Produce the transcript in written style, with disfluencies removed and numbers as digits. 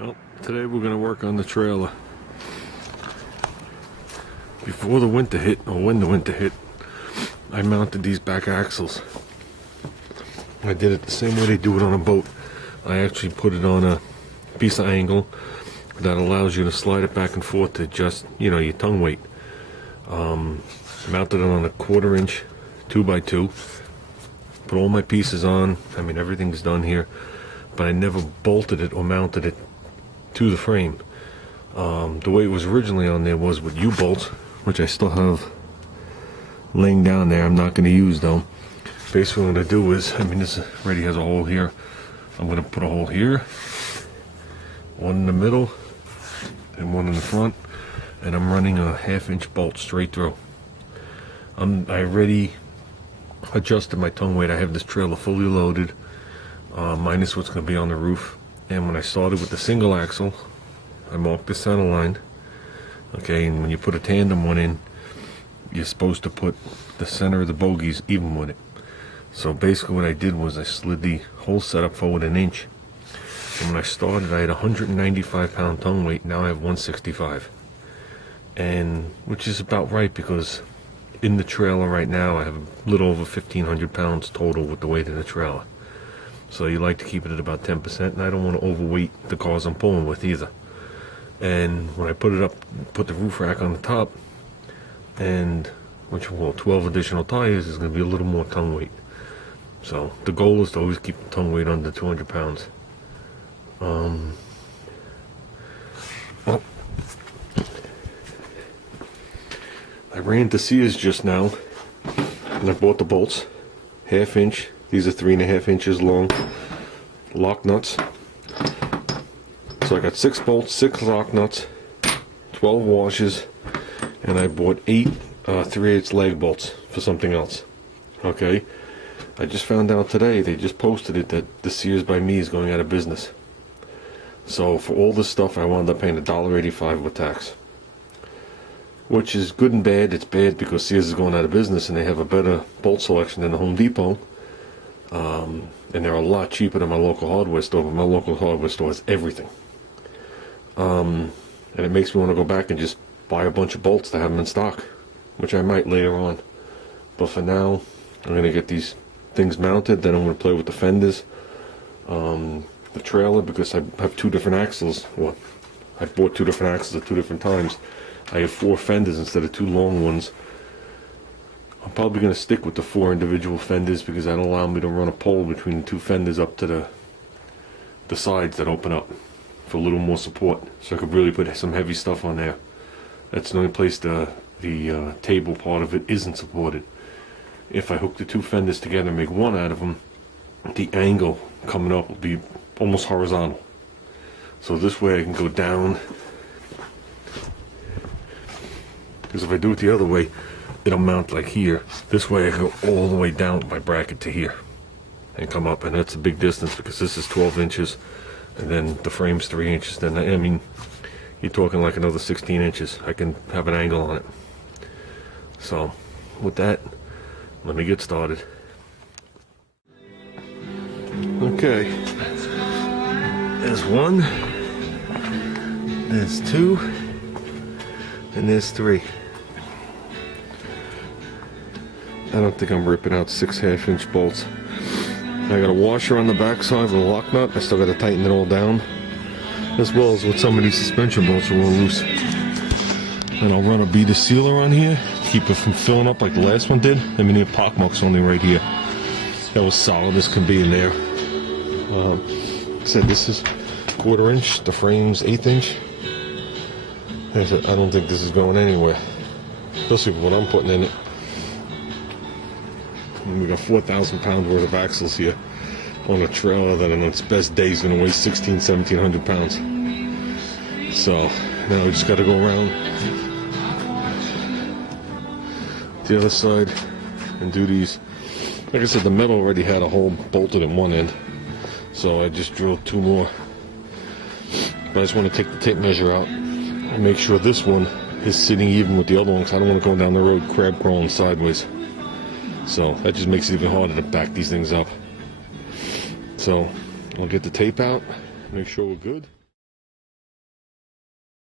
Well, today we're going to work on the trailer. Before the winter hit, or when the winter hit, I mounted these back axles. I did it the same way they do it on a boat. I actually put it on a piece of angle that allows you to slide it back and forth to adjust, your tongue weight. Mounted it on a 1/4 inch 2x2. Put all my pieces on. I mean, everything's done here, but I never bolted it or mounted it to the frame. The way it was originally on there was with U-bolts, which I still have laying down there. I'm not going to use though. Basically what I'm going to do is, this already has a hole here. I'm going to put a hole here, one in the middle, and one in the front, and I'm running a 1/2 inch bolt straight through. I already adjusted my tongue weight. I have this trailer fully loaded, minus what's going to be on the roof. And when I started with the single axle, I marked the center line. Okay, and when you put a tandem one in, you're supposed to put the center of the bogies even with it. So basically what I did was I slid the whole setup forward 1 inch. And when I started, I had 195 pound tongue weight. Now I have 165. And which is about right, because in the trailer right now I have a little over 1,500 pounds total with the weight of the trailer. So you like to keep it at about 10%, and I don't want to overweight the cars I'm pulling with either. And when I put it up, put the roof rack on the top, and which will 12 additional tires, is going to be a little more tongue weight. So the goal is to always keep the tongue weight under 200 pounds. I ran to Sears just now, and I bought the bolts, 1/2 inch. These are 3.5 inches long, lock nuts. So I got 6 bolts, 6 lock nuts, 12 washers, and I bought 8 3/8 leg bolts for something else. Okay, I just found out today, they just posted it, that the Sears by me is going out of business. So for all this stuff, I wound up paying $1.85 with tax, which is good and bad. It's bad because Sears is going out of business and they have a better bolt selection than the Home Depot. And they're a lot cheaper than my local hardware store, but my local hardware store has everything. And it makes me want to go back and just buy a bunch of bolts to have them in stock, which I might later on. But for now, I'm going to get these things mounted, then I'm going to play with the fenders, the trailer, because I have 2 different axles. Well, I bought 2 different axles at 2 different times. I have 4 fenders instead of 2 long ones. I'm probably going to stick with the 4 individual fenders because that'll allow me to run a pole between the 2 fenders up to the sides that open up for a little more support, so I could really put some heavy stuff on there. That's the only place the table part of it isn't supported. If I hook the 2 fenders together and make one out of them, the angle coming up will be almost horizontal. So this way I can go down, because if I do it the other way, it'll mount like here. This way I go all the way down with my bracket to here and come up, and that's a big distance because this is 12 inches and then the frame's 3 inches. Then you're talking like another 16 inches. I can have an angle on it. So with that, let me get started. Okay, there's 1, there's 2, and there's 3. I don't think I'm ripping out 6 1/2 inch bolts. I got a washer on the back side with a lock nut. I still got to tighten it all down, as well as with some of these suspension bolts are all loose. And I'll run a bead of sealer on here, keep it from filling up like the last one did. The pock mark's only right here. That was solid as can be in there. Said this is 1/4 inch. The frame's 1/8 inch. I said I don't think this is going anywhere, especially with what I'm putting in it. And we got 4,000 pounds worth of axles here on a trailer that on its best day is going to weigh 1,700 pounds. So now we just got to go around the other side and do these. Like I said, the metal already had a hole bolted in one end, so I just drilled 2 more. But I just want to take the tape measure out and make sure this one is sitting even with the other one, because I don't want to go down the road crab crawling sideways. So that just makes it even harder to back these things up. So I'll get the tape out, make sure we're good.